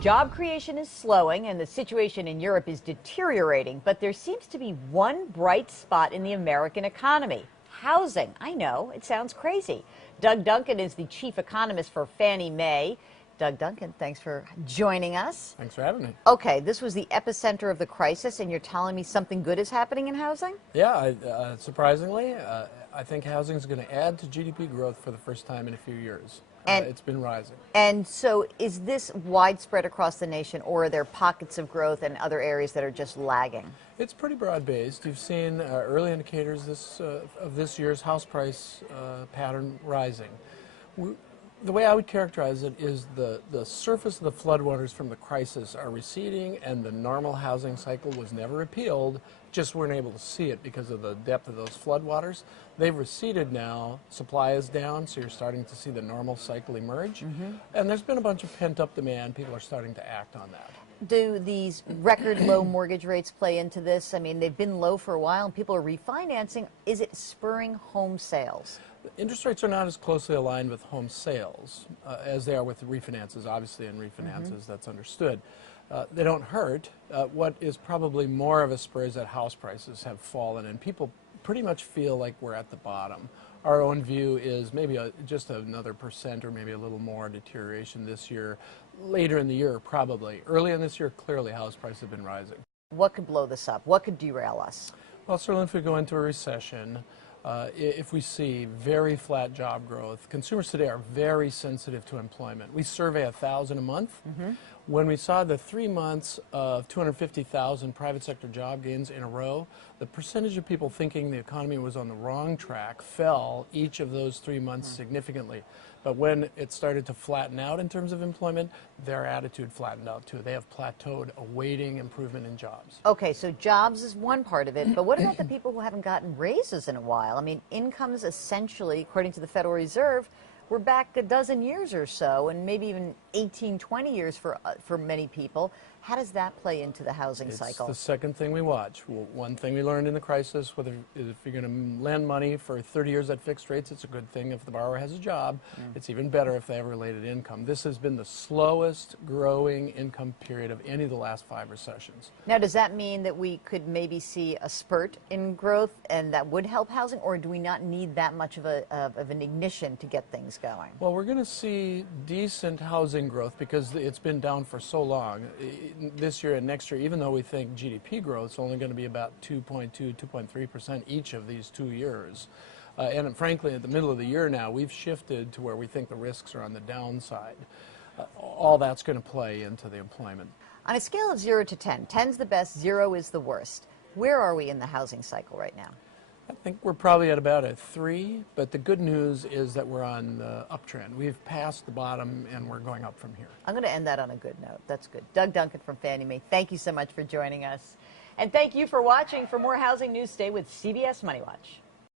Job creation is slowing and the situation in Europe is deteriorating, but there seems to be one bright spot in the American economy. Housing. I know, it sounds crazy. Doug Duncan is the chief economist for Fannie Mae. Doug Duncan, thanks for joining us. Thanks for having me. Okay, this was the epicenter of the crisis, and you're telling me something good is happening in housing? Yeah, surprisingly, I think housing is going to add to GDP growth for the first time in a few years. It's been rising. And so is this widespread across the nation, or are there pockets of growth and other areas that are just lagging? It's pretty broad-based. You've seen early indicators of this year's house price pattern rising. The way I would characterize it is the surface of the floodwaters from the crisis are receding, and the normal housing cycle was never repealed, just weren't able to see it because of the depth of those floodwaters. They've receded now, supply is down, so you're starting to see the normal cycle emerge. And there's been a bunch of pent-up demand. People are starting to act on that. Do these record low mortgage rates play into this? I mean, they've been low for a while and people are refinancing. Is it spurring home sales? Interest rates are not as closely aligned with home sales as they are with refinances. Obviously, in refinances, that's understood. They don't hurt. What is probably more of a spur is that house prices have fallen, and people pretty much feel like we're at the bottom. Our own view is maybe just another % or maybe a little more deterioration this year. Later in the year, probably. Early in this year, clearly house prices have been rising. What could blow this up? What could derail us? Well, certainly if we go into a recession, if we see very flat job growth, consumers today are very sensitive to employment. We survey 1,000 a month. When we saw the 3 months of 250,000 private sector job gains in a row, the percentage of people thinking the economy was on the wrong track fell each of those 3 months significantly. But when it started to flatten out in terms of employment, their attitude flattened out too. They have plateaued, awaiting improvement in jobs. Okay, so jobs is one part of it, but what about the people who haven't gotten raises in a while? I mean, incomes essentially, according to the Federal Reserve, we're back a dozen years or so, and maybe even 18, 20 years for many people. How does that play into the housing cycle? It's the second thing we watch. Well, one thing we learned in the crisis, if you're going to lend money for 30 years at fixed rates, it's a good thing if the borrower has a job. It's even better if they have related income. This has been the slowest growing income period of any of the last 5 recessions. Now, does that mean that we could maybe see a spurt in growth and that would help housing, or do we not need that much of an ignition to get things going? Well, we're going to see decent housing growth because it's been down for so long. This year and next year, even though we think GDP growth is only going to be about 2.2, 2.3% each of these 2 years. And frankly, at the middle of the year now, we've shifted to where we think the risks are on the downside. All that's going to play into the employment. On a scale of 0 to 10, 10's the best, 0 is the worst. Where are we in the housing cycle right now? I think we're probably at about a 3, but the good news is that we're on the uptrend. We've passed the bottom and we're going up from here. I'm going to end that on a good note. That's good. Doug Duncan from Fannie Mae, thank you so much for joining us. And thank you for watching. For more housing news, stay with CBS Money Watch.